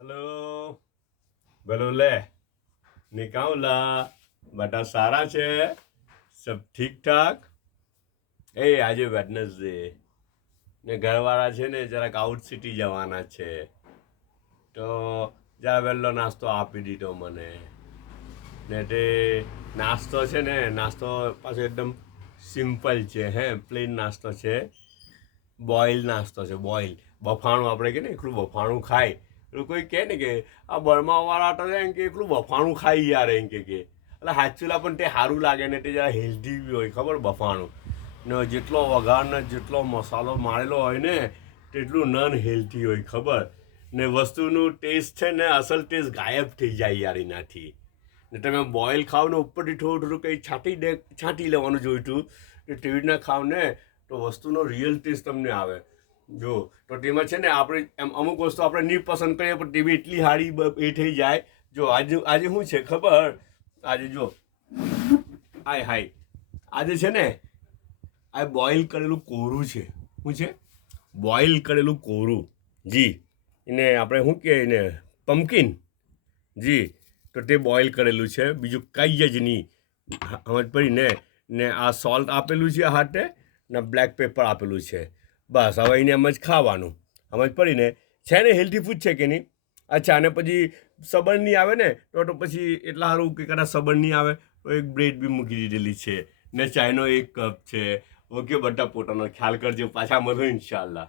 hello બોલો લે નિકાઉલા બધા સારા છે સબ ઠીક ઠાક આજે વેડનસડે ને ઘરવાળા છે ને જરાક આઉટ સિટી જવાના છે તો જરા વહેલો નાસ્તો આપી દીધો મને ને તે નાસ્તો છે ને નાસ્તો પાછો એકદમ સિમ્પલ છે હે પ્લેન નાસ્તો છે બોઇલ નાસ્તો છે બોઇલ બફાણું આપણે કે ને એકલું બફાણું ખાય એટલે કોઈ કહે ને કે આ બર્માવાળા તો એમ કે એકલું બફાણું ખાઈ યાર એમ કે એટલે હાચુલા પણ તે સારું લાગે ને તે જરા હેલ્ધી બી હોય ખબર બફાણું ને જેટલો વઘાર ને જેટલો મસાલો મારેલો હોય ને તેટલું નન હેલ્ધી હોય ખબર ને વસ્તુનું ટેસ્ટ છે ને અસલ ટેસ્ટ ગાયબ થઈ જાય યાર એનાથી ને તમે બોઇલ ખાવ ને ઉપરથી થોડું થોડું કંઈ છાંટી લેવાનું જોઈતું તેવી રીતના ખાવ ને તો વસ્તુનો રિયલ ટેસ્ટ તમને આવે જો તો તેમાં છે ને આપણે એમ અમુક વસ્તુ આપણે નહીં પસંદ કરીએ પણ તે બી એટલી સારી એ થઈ જાય જો આજે શું છે ખબર આજે જો હાય આજે છે ને આ બોઇલ કરેલું કોરું છે શું છે બોઇલ કરેલું કોરું જી એને આપણે શું કહે એને પમ્પકિન જી તો તે બોઇલ કરેલું છે બીજું કંઈ જ નહીં સમજ પડી ને આ સોલ્ટ આપેલું છે હાથે ને બ્લેક પેપર આપેલું છે બસ હવે એને એમ જ ખાવાનું સમજ પડીને છે ને હેલ્ધી ફૂડ છે કે નહીં અચ્છા અને પછી સબળ નહીં આવે ને તો પછી એટલા સારું કે કદાચ સબળ નહીં આવે તો એક બ્રેડ બી મૂકી દીધેલી છે ને ચાયનો એક કપ છે ઓકે બધા પોતાનો ખ્યાલ કરજો પાછા મળો ઇન્શાલ્લાહ